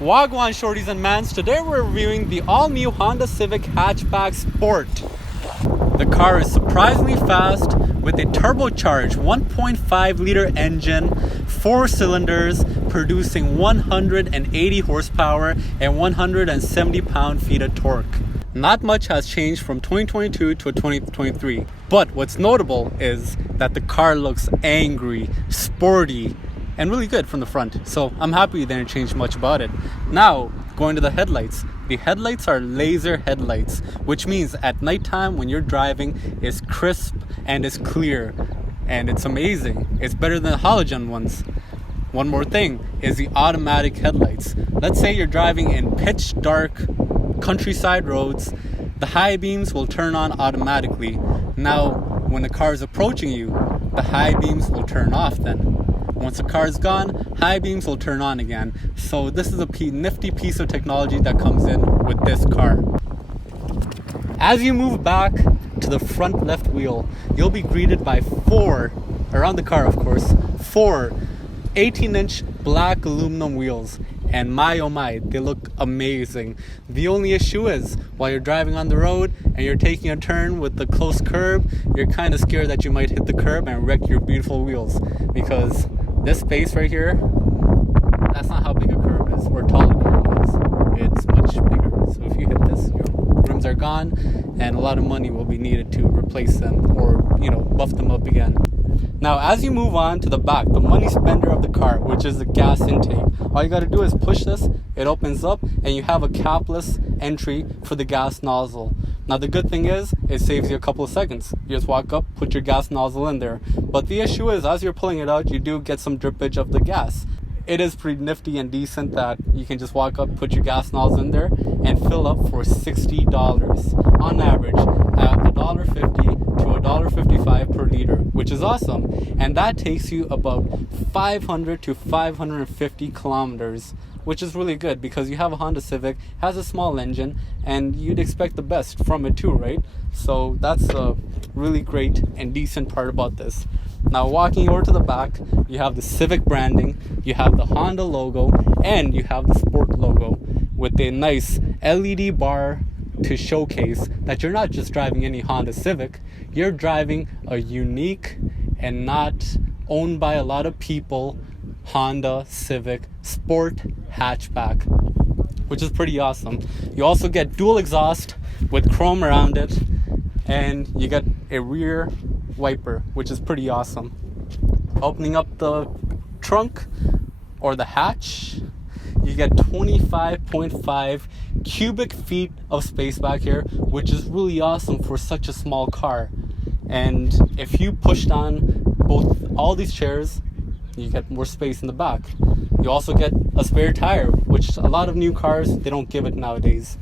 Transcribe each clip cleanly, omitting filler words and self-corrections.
Wagwan shorties and mans, today we're reviewing the all-new Honda Civic Hatchback Sport. The car is surprisingly fast with a turbocharged 1.5 liter engine, 4 cylinders, producing 180 horsepower and 170 pound-feet of torque. Not much has changed from 2022 to 2023, but what's notable is that the car looks angry, sporty, and really good from the front. So I'm happy they didn't change much about it. Now, going to the headlights. The headlights are laser headlights, which means at nighttime when you're driving, it's crisp and it's clear. And it's amazing. It's better than the halogen ones. One more thing is the automatic headlights. Let's say you're driving in pitch dark countryside roads, the high beams will turn on automatically. Now, when the car is approaching you, the high beams will turn off then. Once the car is gone, high beams will turn on again. So this is a nifty piece of technology that comes in with this car. As you move back to the front left wheel, you'll be greeted by four, around the car of course, four 18-inch black aluminum wheels. And my oh my, they look amazing. The only issue is, while you're driving on the road and you're taking a turn with the close curb, you're kind of scared that you might hit the curb and wreck your beautiful wheels. Because this space right here, that's not how big a curb is, or tall a curb is. It's much bigger. So if you hit this, your rims are gone, and a lot of money will be needed to replace them or, buff them up again. Now, as you move on to the back, the money spender of the car, which is the gas intake, all you got to do is push this, it opens up, and you have a capless entry for the gas nozzle. Now, the good thing is, it saves you a couple of seconds. You just walk up, put your gas nozzle in there. But the issue is, as you're pulling it out, you do get some drippage of the gas. It is pretty nifty and decent that you can just walk up, put your gas nozzle in there, and fill up for $60 on average at $1.50 to $1.55 per liter, which is awesome. And that takes you about 500 to 550 kilometers, which is really good because you have a Honda Civic, has a small engine, and you'd expect the best from it too, right? So that's a really great and decent part about this. Now, walking over to the back, you have the Civic branding, you have the Honda logo, and you have the Sport logo with a nice LED bar to showcase that you're not just driving any Honda Civic, you're driving a unique and not owned by a lot of people Honda Civic Sport Hatchback, which is pretty awesome. You also get dual exhaust with chrome around it, and you get a rear wiper, which is pretty awesome. Opening up the trunk or the hatch, you get 25.5 cubic feet of space back here, which is really awesome for such a small car. And if you push down all these chairs, you get more space in the back. You also get a spare tire, which a lot of new cars, they don't give it nowadays.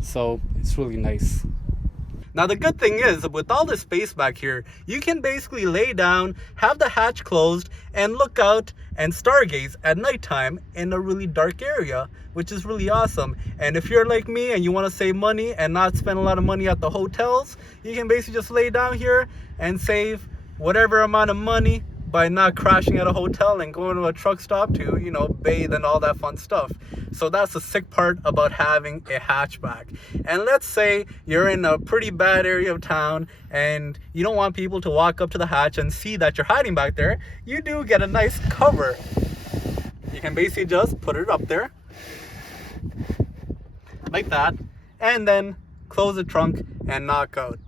So it's really nice. Now, the good thing is, with all this space back here, you can basically lay down, have the hatch closed, and look out and stargaze at nighttime in a really dark area, which is really awesome. And if you're like me and you want to save money and not spend a lot of money at the hotels, you can basically just lay down here and save whatever amount of money by not crashing at a hotel and going to a truck stop to, bathe and all that fun stuff. So that's the sick part about having a hatchback. And let's say you're in a pretty bad area of town and you don't want people to walk up to the hatch and see that you're hiding back there. You do get a nice cover. You can basically just put it up there like that, and then close the trunk and knock out.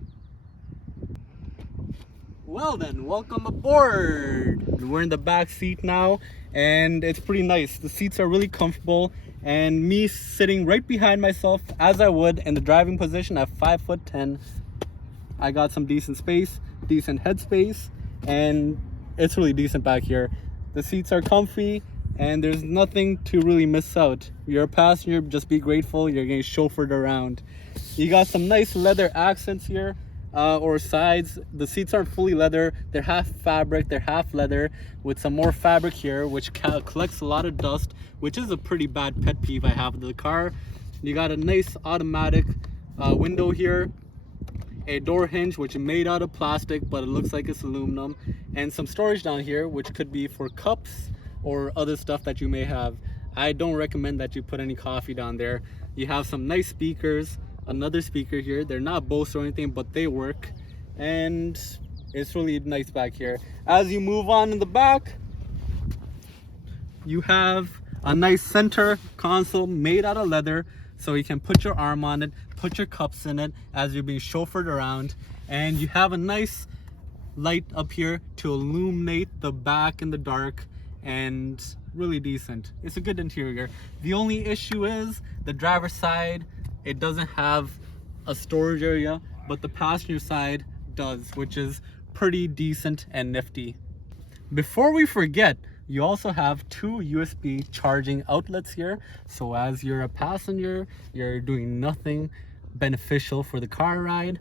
Well then, welcome aboard. We're in the back seat now, and it's pretty nice. The seats are really comfortable, and me sitting right behind myself, as I would in the driving position at 5'10", I got some decent space, decent head space, and it's really decent back here. The seats are comfy, and there's nothing to really miss out. You're a passenger, just be grateful you're getting chauffeured around. You got some nice leather accents here. Or sides. The seats aren't fully leather, they're half fabric, they're half leather, with some more fabric here, which collects a lot of dust, which is a pretty bad pet peeve I have with the car. You got a nice automatic window here, a door hinge which is made out of plastic but it looks like it's aluminum, and some storage down here which could be for cups or other stuff that you may have. I don't recommend that you put any coffee down there. You have some nice speakers, another speaker here. They're not Bose or anything, but they work, and it's really nice back here. As you move on in the back, you have a nice center console made out of leather, so you can put your arm on it, put your cups in it as you're being chauffeured around. And you have a nice light up here to illuminate the back in the dark, and really decent. It's a good interior. The only issue is the driver's side, it doesn't have a storage area, but the passenger side does, which is pretty decent and nifty. Before we forget, you also have 2 USB charging outlets here, so as you're a passenger, you're doing nothing beneficial for the car ride,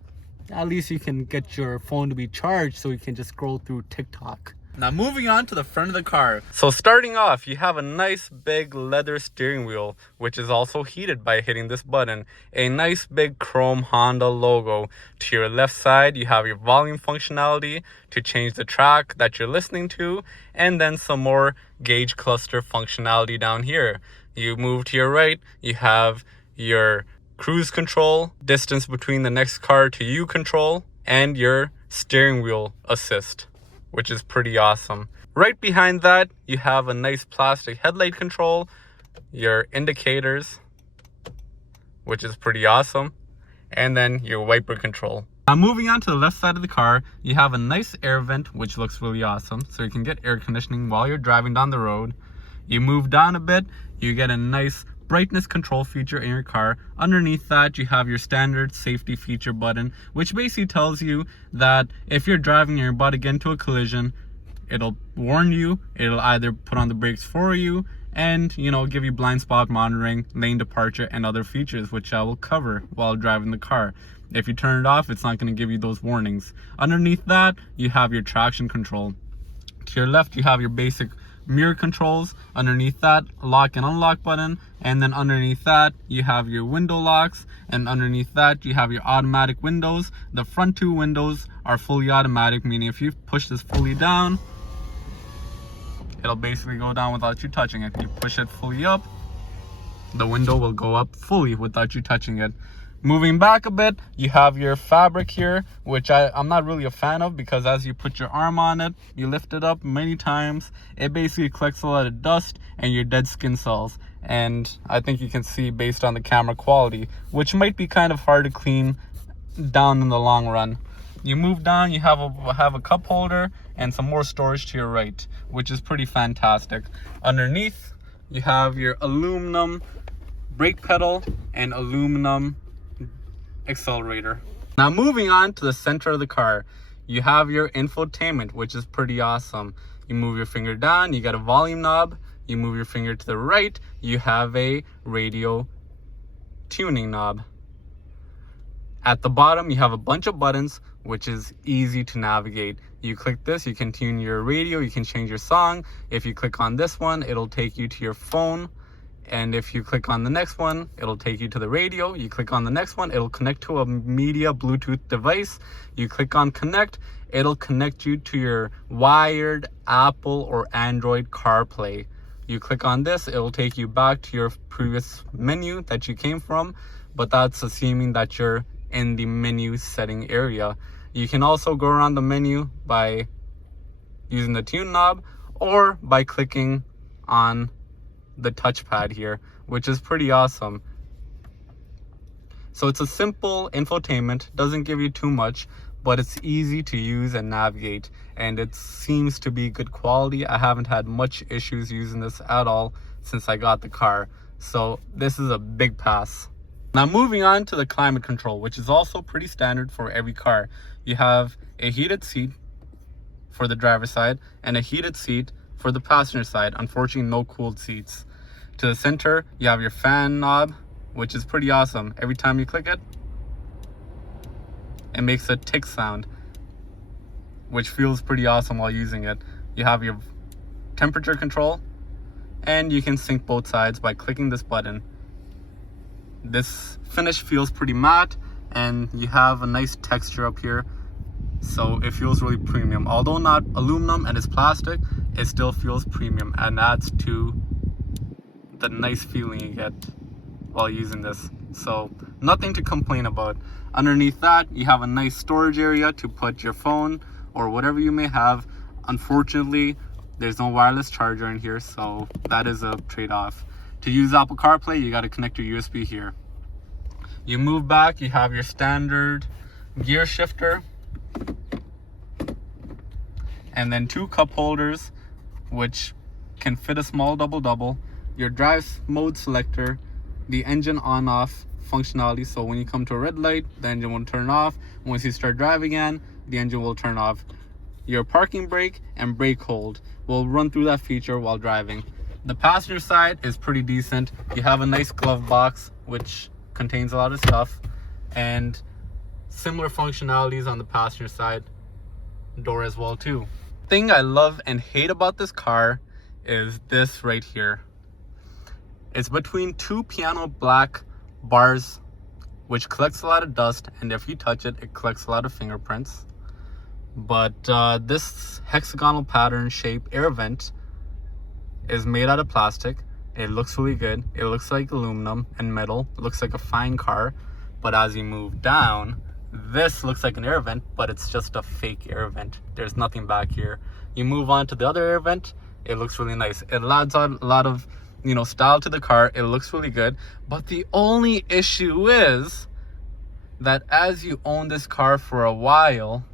at least you can get your phone to be charged so you can just scroll through TikTok. Now moving on to the front of the car. So starting off, you have a nice big leather steering wheel, which is also heated by hitting this button. A nice big chrome Honda logo. To your left side, you have your volume functionality to change the track that you're listening to, and then some more gauge cluster functionality down here. You move to your right, you have your cruise control, distance between the next car to you control, and your steering wheel assist, which is pretty awesome. Right behind that, you have a nice plastic headlight control, your indicators, which is pretty awesome, and then your wiper control. Now moving on to the left side of the car, you have a nice air vent, which looks really awesome, so you can get air conditioning while you're driving down the road. You move down a bit, you get a nice brightness control feature in your car. Underneath that, you have your standard safety feature button, which basically tells you that if you're driving and you're about to get into a collision, it'll warn you, it'll either put on the brakes for you, and give you blind spot monitoring, lane departure, and other features, which I will cover while driving the car. If you turn it off, it's not going to give you those warnings. Underneath that, you have your traction control. To your left, you have your basic mirror controls. Underneath that, lock and unlock button, and then underneath that you have your window locks, and underneath that you have your automatic windows. The front 2 windows are fully automatic, meaning if you push this fully down, it'll basically go down without you touching it. You push it fully up, the window will go up fully without you touching it. Moving back a bit, you have your fabric here, which I'm not really a fan of, because as you put your arm on it, you lift it up many times, it basically collects a lot of dust and your dead skin cells. And I think you can see based on the camera quality, which might be kind of hard to clean down in the long run. You move down, you have a cup holder and some more storage to your right, which is pretty fantastic. Underneath, you have your aluminum brake pedal and aluminum accelerator. Now moving on to the center of the car, you have your infotainment, which is pretty awesome. You move your finger down, you got a volume knob. You move your finger to the right, you have a radio tuning knob. At the bottom, you have a bunch of buttons, which is easy to navigate. You click this, you can tune your radio, you can change your song. If you click on this one, it'll take you to your phone. And if you click on the next one, it'll take you to the radio. You click on the next one, it'll connect to a media Bluetooth device. You click on connect, it'll connect you to your wired Apple or Android CarPlay. You click on this, it'll take you back to your previous menu that you came from, but that's assuming that you're in the menu setting area. You can also go around the menu by using the tune knob or by clicking on the touchpad here, which is pretty awesome. So it's a simple infotainment, doesn't give you too much, but it's easy to use and navigate, and it seems to be good quality. I haven't had much issues using this at all since I got the car, so this is a big pass. Now moving on to the climate control, which is also pretty standard for every car. You have a heated seat for the driver's side and a heated seat for the passenger side. Unfortunately, no cooled seats. To the center, you have your fan knob, which is pretty awesome. Every time you click it, it makes a tick sound, which feels pretty awesome while using it. You have your temperature control, and you can sync both sides by clicking this button. This finish feels pretty matte, and you have a nice texture up here, so it feels really premium. Although not aluminum and it's plastic, it still feels premium and adds to the nice feeling you get while using this. So nothing to complain about. Underneath that, you have a nice storage area to put your phone or whatever you may have. Unfortunately, there's no wireless charger in here, so that is a trade-off. To use Apple CarPlay, you got to connect your USB here. You move back, you have your standard gear shifter, and then 2 cup holders which can fit a small double-double, your drive mode selector, the engine on-off functionality, so when you come to a red light, the engine will turn off. Once you start driving again, the engine will turn off. Your parking brake and brake hold, will run through that feature while driving. The passenger side is pretty decent. You have a nice glove box which contains a lot of stuff, and similar functionalities on the passenger side door as well too. Thing I love and hate about this car is this right here. It's between 2 piano black bars which collects a lot of dust, and if you touch it, it collects a lot of fingerprints. But this hexagonal pattern shape air vent is made out of plastic. It looks really good. It looks like aluminum and metal. It looks like a fine car. But as you move down, this looks like an air vent, but it's just a fake air vent. There's nothing back here. You move on to the other air vent, it looks really nice. It adds a lot of, you know, style to the car. It looks really good. But the only issue is that as you own this car for a while,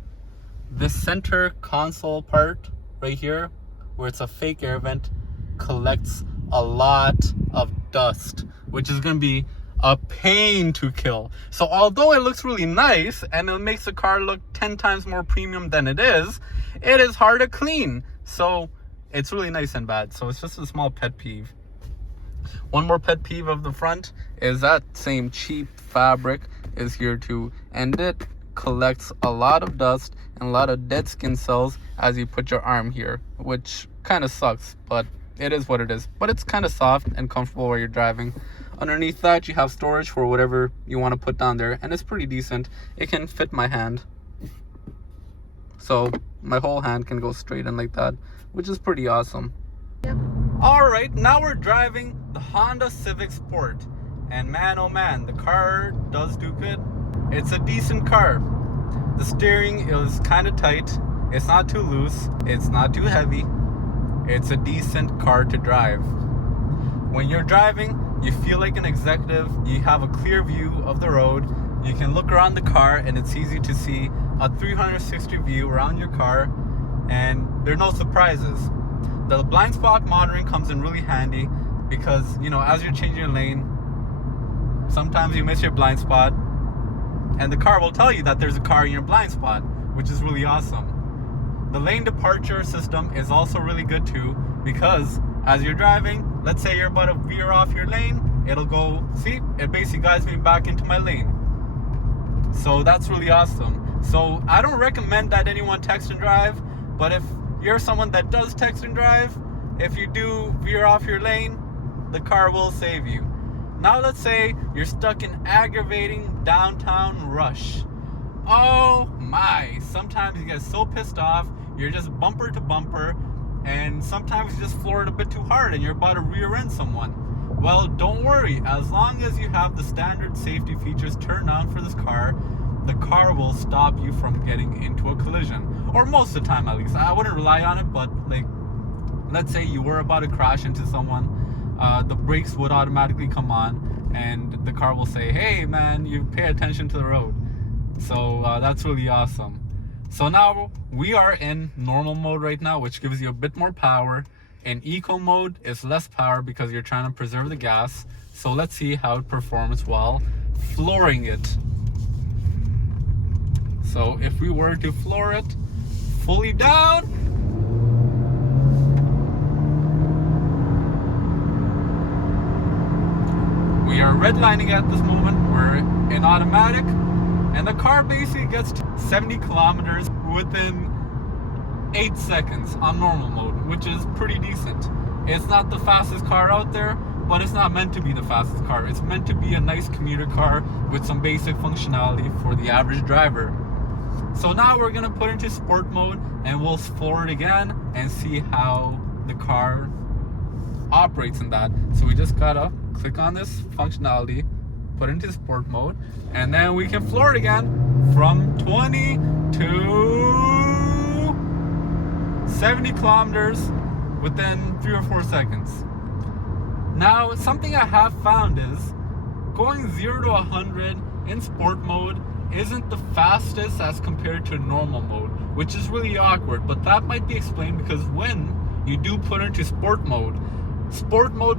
this center console part right here, where it's a fake air vent, collects a lot of dust, which is going to be a pain to kill. So although it looks really nice and it makes the car look 10 times more premium than it is hard to clean. So it's really nice and bad. So it's just a small pet peeve. One more pet peeve of the front is that same cheap fabric is here too, and it collects a lot of dust and a lot of dead skin cells as you put your arm here, which kind of sucks, but it is what it is. But it's kind of soft and comfortable while you're driving. Underneath that, you have storage for whatever you want to put down there, and it's pretty decent. It can fit my hand, so my whole hand can go straight in like that, which is pretty awesome. Yep. All right, now we're driving the Honda Civic Sport, and man, oh man, the car does do good. It's a decent car. The steering is kind of tight. It's not too loose. It's not too heavy. It's a decent car to drive. When you're driving, you feel like an executive. You have a clear view of the road. You can look around the car and it's easy to see a 360 view around your car, and there are no surprises. The blind spot monitoring comes in really handy because, you know, as you're changing your lane, sometimes you miss your blind spot and the car will tell you that there's a car in your blind spot, which is really awesome. The lane departure system is also really good too, because as you're driving, let's say you're about to veer off your lane, it'll go, see, it basically guides me back into my lane. So that's really awesome. So I don't recommend that anyone text and drive, but if you're someone that does text and drive, if you do veer off your lane, the car will save you. Now let's say you're stuck in aggravating downtown rush. Oh my, sometimes you get so pissed off, you're just bumper to bumper, and sometimes you just floor it a bit too hard and you're about to rear end someone. Well, don't worry, as long as you have the standard safety features turned on for this car, the car will stop you from getting into a collision. Or most of the time at least. I wouldn't rely on it, but like, let's say you were about to crash into someone, the brakes would automatically come on and the car will say, hey man, you pay attention to the road. So that's really awesome. So now we are in normal mode right now, which gives you a bit more power. In eco mode is less power because you're trying to preserve the gas. So let's see how it performs while flooring it. So if we were to floor it fully down, we are redlining at this moment. We're in automatic, and the car basically gets to 70 kilometers within 8 seconds on normal mode, which is pretty decent. It's not the fastest car out there, but it's not meant to be the fastest car. It's meant to be a nice commuter car with some basic functionality for the average driver. So now we're gonna put into sport mode and we'll floor it again and see how the car operates in that. So we just gotta click on this functionality, put it into sport mode, and then we can floor it again from 20 to 70 kilometers within 3 or 4 seconds. Now, something I have found is going 0 to 100 in sport mode isn't the fastest as compared to normal mode, which is really awkward, but that might be explained because when you do put into sport mode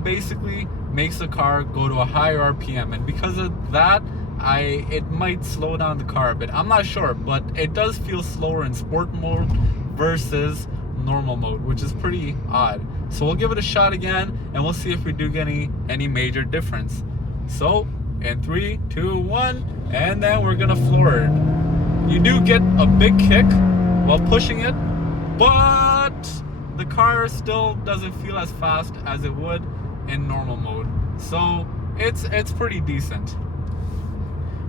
basically makes the car go to a higher RPM, and because of that, it might slow down the car a bit. I'm not sure, but it does feel slower in sport mode versus normal mode, which is pretty odd. So we'll give it a shot again, and we'll see if we do get any major difference. So in 3, 2, 1, and then we're gonna floor it. You do get a big kick while pushing it, but the car still doesn't feel as fast as it would in normal mode. So it's pretty decent.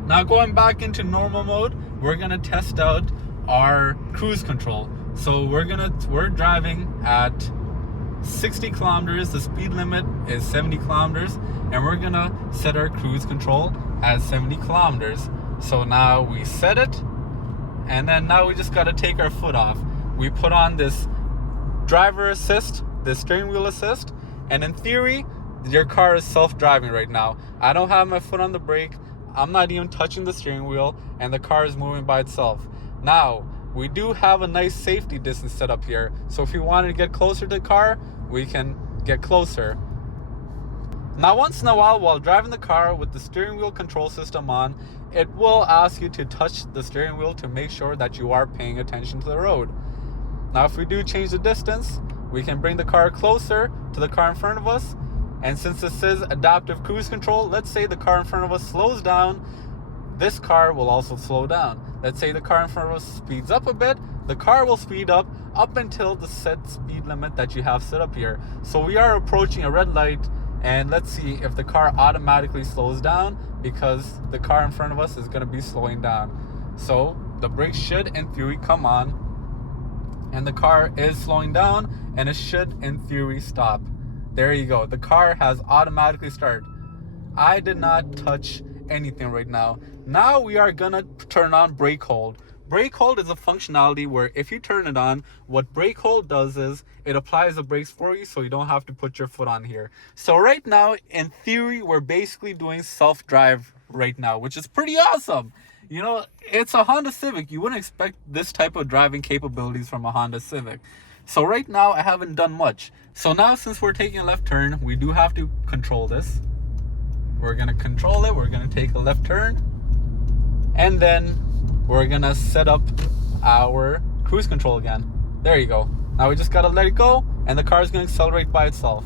Now going back into normal mode, we're gonna test out our cruise control. So we're driving at 60 kilometers. The speed limit is 70 kilometers, and we're gonna set our cruise control at 70 kilometers. So now we set it, and then now we just gotta take our foot off. We put on this driver assist, this steering wheel assist, and in theory, your car is self-driving right now. I don't have my foot on the brake. I'm not even touching the steering wheel, and the car is moving by itself. Now, we do have a nice safety distance set up here. So if we wanted to get closer to the car, we can get closer. Now, once in a while driving the car with the steering wheel control system on, it will ask you to touch the steering wheel to make sure that you are paying attention to the road. Now, if we do change the distance, we can bring the car closer to the car in front of us. And since this is adaptive cruise control, let's say the car in front of us slows down, this car will also slow down. Let's say the car in front of us speeds up a bit, the car will speed up until the set speed limit that you have set up here. So we are approaching a red light, and let's see if the car automatically slows down, because the car in front of us is going to be slowing down. So the brakes should in theory come on, and the car is slowing down, and it should in theory stop. There you go. The car has automatically started. I did not touch anything right now. Now we are gonna turn on brake hold. Brake hold is a functionality where if you turn it on, what brake hold does is it applies the brakes for you, so you don't have to put your foot on here. So right now, in theory, we're basically doing self-drive right now, which is pretty awesome. You know, it's a Honda Civic. You wouldn't expect this type of driving capabilities from a Honda Civic. So right now, I haven't done much. So now, since we're taking a left turn, we do have to control this. We're gonna control it. We're gonna take a left turn, and then we're gonna set up our cruise control again. There you go. Now we just gotta let it go, and the car is gonna accelerate by itself.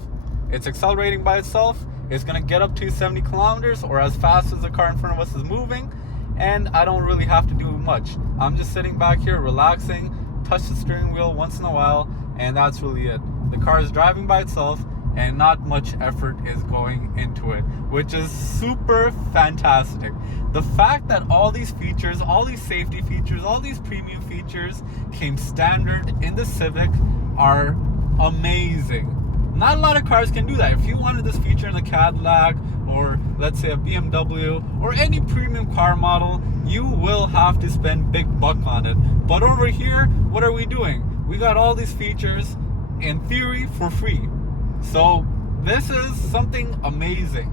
It's accelerating by itself. It's gonna get up to 70 kilometers, or as fast as the car in front of us is moving, and I don't really have to do much. I'm just sitting back here relaxing, touch the steering wheel once in a while, and that's really it. The car is driving by itself, and not much effort is going into it, which is super fantastic. The fact that all these features, all these safety features, all these premium features came standard in the Civic are amazing. Not a lot of cars can do that. If you wanted this feature in a Cadillac, or let's say a BMW, or any premium car model, you will have to spend big buck on it. But over here, what are we doing? We got all these features, in theory, for free. So this is something amazing.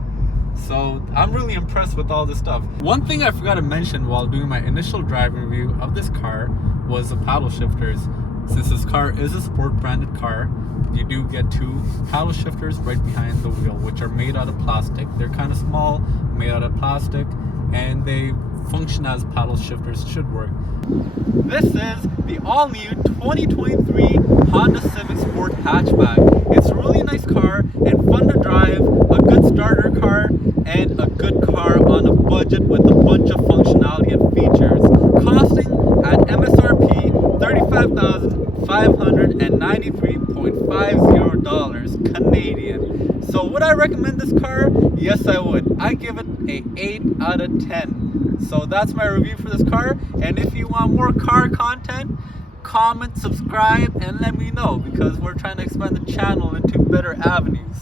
So I'm really impressed with all this stuff. One thing I forgot to mention while doing my initial driving review of this car was the paddle shifters. Since this car is a sport branded car, you do get 2 paddle shifters right behind the wheel, which are made out of plastic. They're kind of small, made out of plastic, and they function as paddle shifters should work. This is the all-new 2023 Honda Civic Sport Hatchback. It's a really nice car and fun to drive, a good starter car, and a good car on a budget with a bunch of functionality and features. Costing at MSRP $35,593.50 Canadian. So would I recommend this car? Yes, I would. I give it an 8 out of 10. So that's my review for this car. And if you want more car content, comment, subscribe, and let me know, because we're trying to expand the channel into better avenues.